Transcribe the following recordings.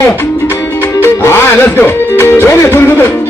Let's go. Johnny, put it in.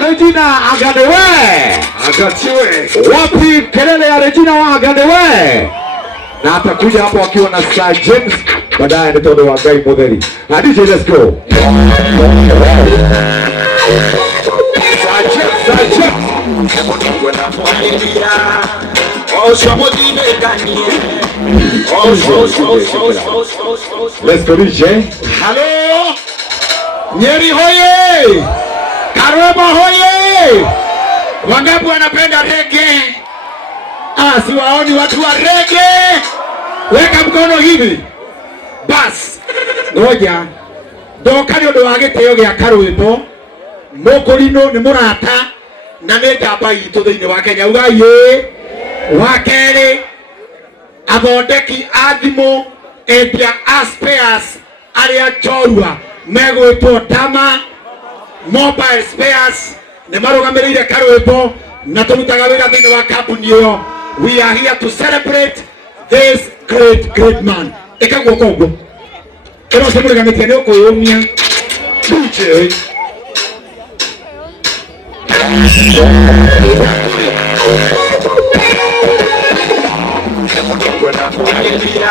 Regina Agadewe. Wapi kelele ya Regina wa Agadewe. Na atakuja hapo akiwa na Sir James. Baadaye ni todo wa Guy Moderi. Hadi let's go. Let's go DJ. Hello. Nyeri hoye. Karoma hoye. Wangapi wanapenda reggae? Siwaoni watu wa reggae. Weka mkono hivi. Bas. Ngoja. Ndoka nĩ ũndũ wa gĩtĩo gĩa Karwĩmbo. Mũkũrinũ nĩ mũrata na nĩ njamba itũ thĩinĩ wa Kenya. Ugai ĩ. Wa kerĩ, athondeki a thimũ endia a spares arĩa njorua megwĩtwo Dama Mobile Spares nĩ marũgamĩrĩire Karwĩmbo na tũrutaga wĩra thĩinĩ wa kambuni ĩyo. We are here to celebrate this great man. Eka guoko ũguo. Ĩno cĩmũrĩganĩtie nĩ ũkũyũmia. DJ. kwenda kuhaidia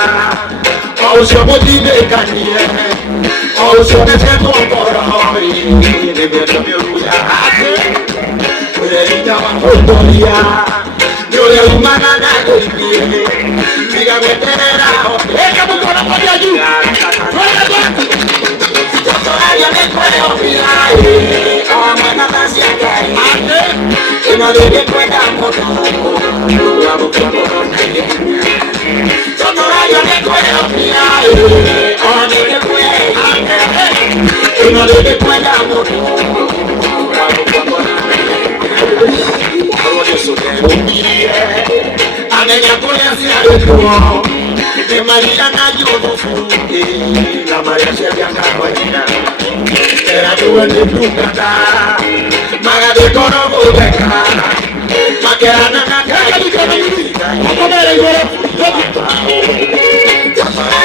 Ausho motime kanie Ausho neseto koroi Nimeto miruya hake Ule inyawa kutoria Yule umana na kuikie Miga weterera Eka mukona moja juu Toto ayo nekwele ofilae Awa mwana nasi akai Inalege kwenda moto Wabu kwa moto nage Toto ayo nekwele ofilae Awa nege kwele Inalege kwenda moto Wabu kwa moto nage Umirie Amenya kule asiaretuo Maria na yudufu La Maria se había caído Era tu en tu casa Maga de coro bubeca Maquerana na calle de comida Comer el goro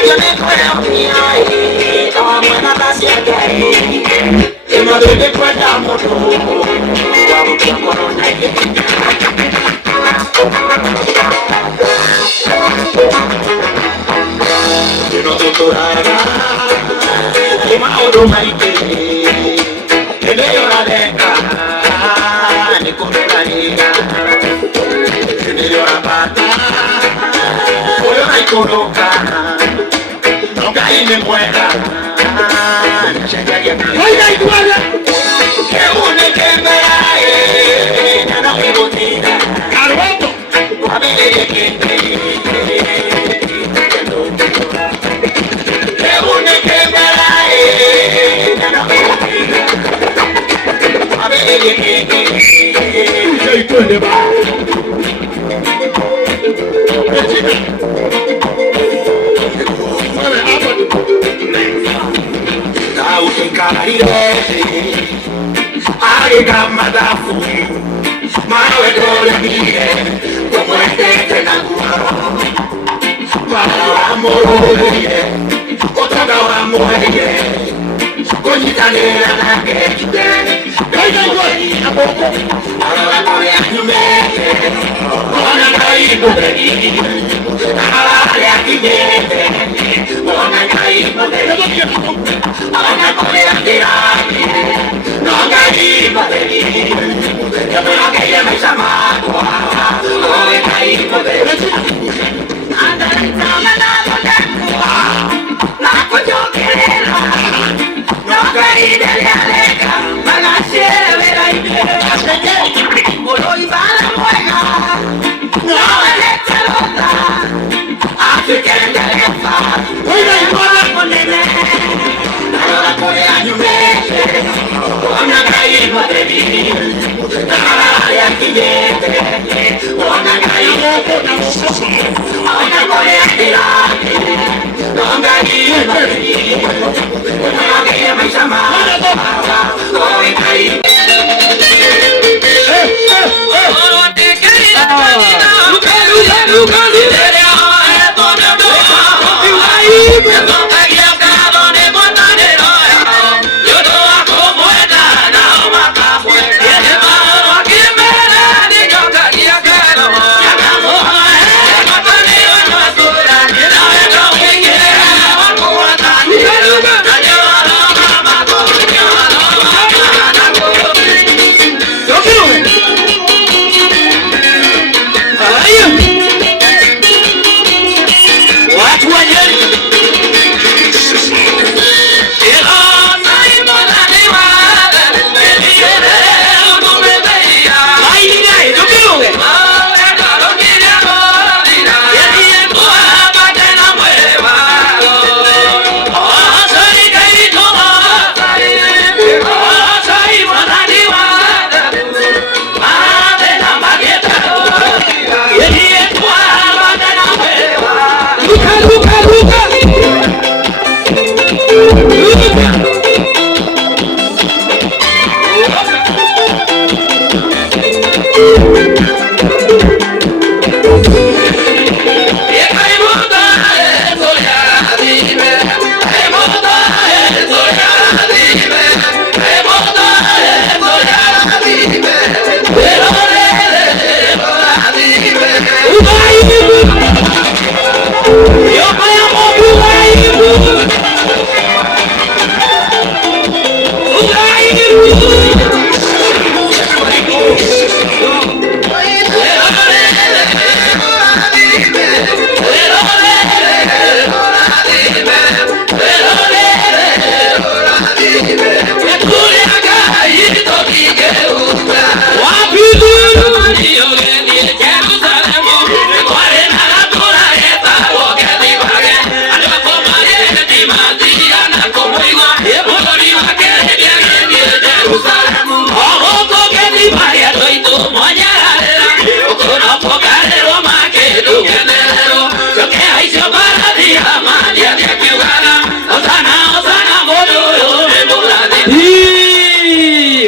Yo me creo que hay Como buena gracia que hay Y no debe cuenta moto Vamos con corona No doctorara Ni mauro maite Ni llora leca Ni corona niga Ni llora pata Oyo na ikoroka Nonga ime muera Oiga iguala Que une que me ae Nana ebotina Arroto Guabele ye kente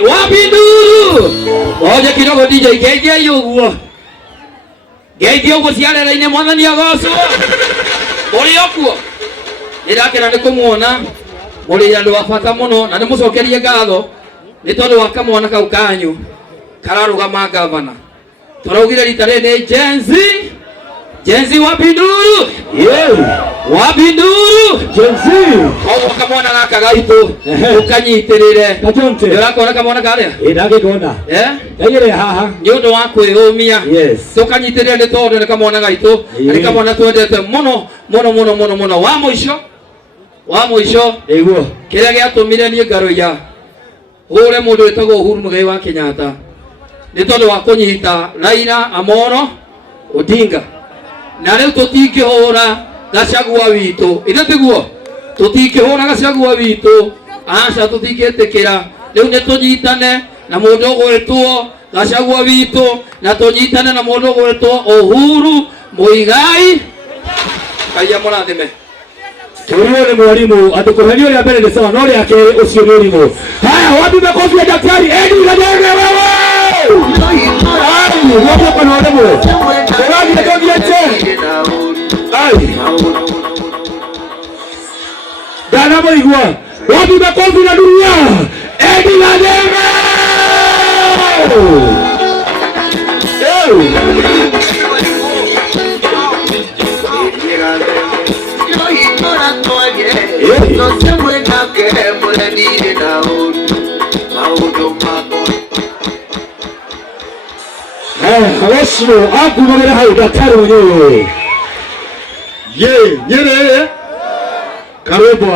Wapinduru oje kidogo DJ geithia yuguo geithia uguo ciarera-inĩ mwathani agocwo mũrĩ okuo nĩndakena nĩ kũmuona mũrĩ andũ a bata mũno na nĩ mũcokerie ngatho nĩ tondũ wa kamwana kau kanyu kararũgama ngavana tũraugire rita rĩrĩ nĩ Gen Z Wapinduru Wapinduru Gen Z koguo kamwana gaka gaitũ ũkanyitĩrĩre nĩũrakona kamwana karĩa ndagĩkona kaigĩre haha nĩ ũndũ wa kwĩhũmia tũkanyitĩrĩre nĩ tondũ nĩ kamwana gaitũ na nĩ kamwana twendete mũno mũno mũno mũno mũno wa mũico ĩguo kĩrĩa gĩatũmire niĩ ngarũiya hũre mũndũ wĩtagwo Uhuru Muigai wa Kenyatta nĩ tondũ wa kũnyita Raila Amolo Odinga na rĩu tũtingĩhũra Gachagua witũ ithe tiguo tũtingĩhũra Gachagua witũ aca tũtingĩtĩkĩra rĩu nĩ tũnyitane na mũndũ ũgwĩtwo Gachagua witũ na tũnyitane na mũndũ ũgwĩtwo Uhuru Muigai Ngai amũrathime Turio ni mwalimu atukuhania ile mbele ni sawa na ile yake usio ni mwalimu. Haya wapi makofi ya daktari Eddie Gajenge wewe. Ai wapi kwa mwalimu. Ndio ndio yeche. Ai. Dana boigwa. Wapi makofi na dunia. Eddie Gajenge. No se muera que muere na maudo mako. Hawesho akumagera hau daktari mwenyewe. Nyere. Karibu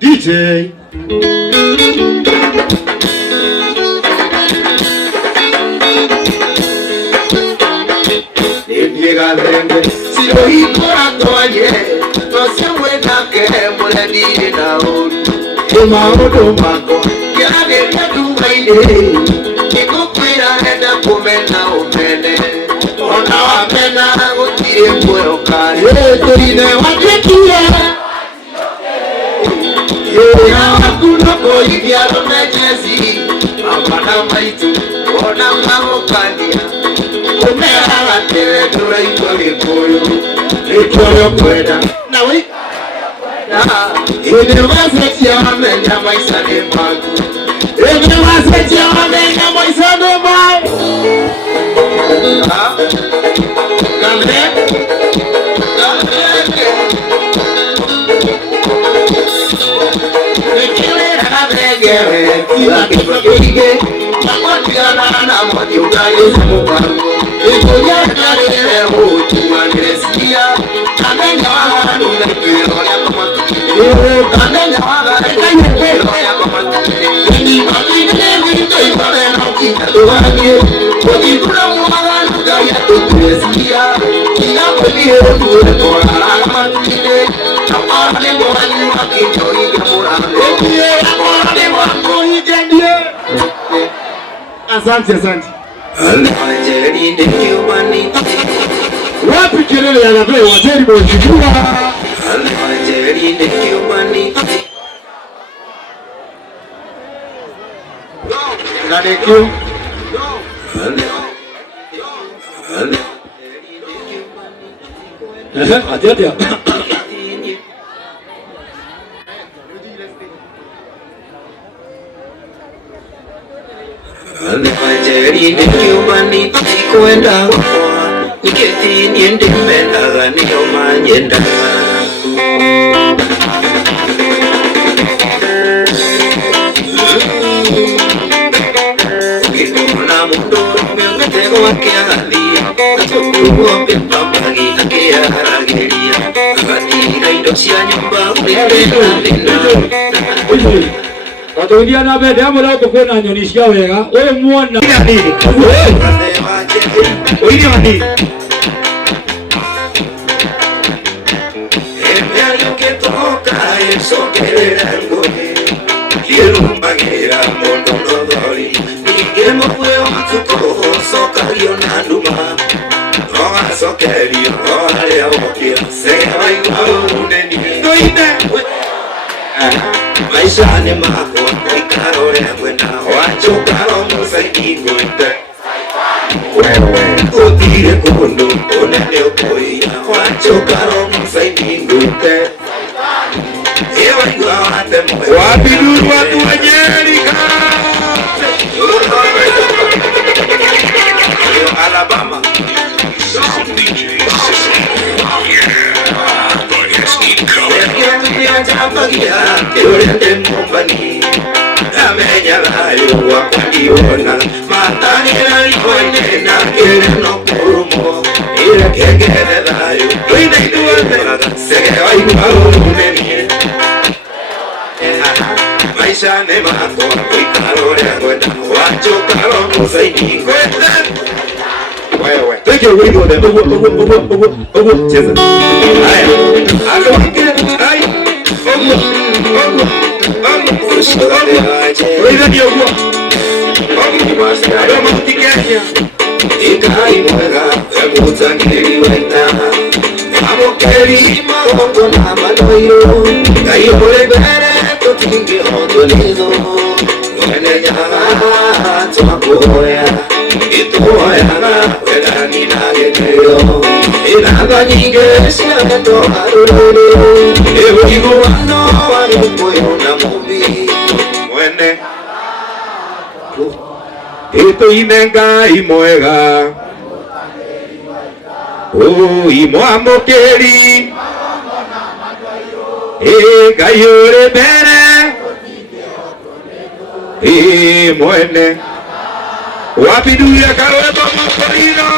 DJ. Llega de si lo hipora toye. No se muera que muere na maudo mako. Ya de tu baile. Ikukwira enda kumena umene. Ona wamena gutire muoyo kare. Turine wakikia. Ya wakuno koithia romejezi. Amana maitu ona mamukandia. Umera gatire turaitwa gikuyu. Ikoyo kwenda. Na we. Ine wasetia wamenya maisha ni magu. Ine wasetia wamenya maisha ni magu. Kamre. Nikile rabegewe. Wakipokige. Makotiana na moti ukaye samukaru. Ikuya karele hutu wanesikia. Kamenya wanu nekiro ya kumatu. Kamenya wanu nekiro ya kumatu. Ni mabine mito ibale na ukita tuwage. Wakikula mwana ya tukuesikia. Kina kweli hutu rekora alamatine. Kamane mwani wakinyo ikamurano. Ekiye kamane wako ijendie. Asante. Wapi kelele ya labe wazeri mojijua. Nadekio. Atia. Alejeri de Cubani kwenda niketi niende mbele ni omanyenda Kikuna mundo mmetego wakiali Tukuwa pembambagi akiarageria Agatira indo cia nyumba Watuingia na bende amura tukwena nyoni cia wega uyu muona nini oini mani Emya que toca eso que era ngone Quiero magira mondo dori Nigemo fue matuko soka yonanduma Toga Sokerio, olha o que você vai igual neném. Maisha ni mako, ikarore mwena, wachokaro musaikikuite. Utire kundu, unene ukoia, wachokaro musaikikuite. Ewa igwa wate mwe. Wapiduru watu wa Nyeri. Alabama. Maisha ni mako, ikarore kwenda, wachokaro musaikikuite. Wewe. Thank you, we go there. Cheza. Haya. Hai. Wewe ndio kwa. Ndio mtikenya. Ikai mwega, emutangiri wenda. Amokeri maongo na manoyo. Kai ole bere tutinge ondolizo. Wene nyaga tumakoya. Itoya wedani nageteyo. Inaga nyinge siageto harulele. Ewe igwano wanukoyo na mumbi. Mwene. Ito inengai mwega. Imo amokeri. Ngai ole bere. Mwene. Wapiduya karweba makorino.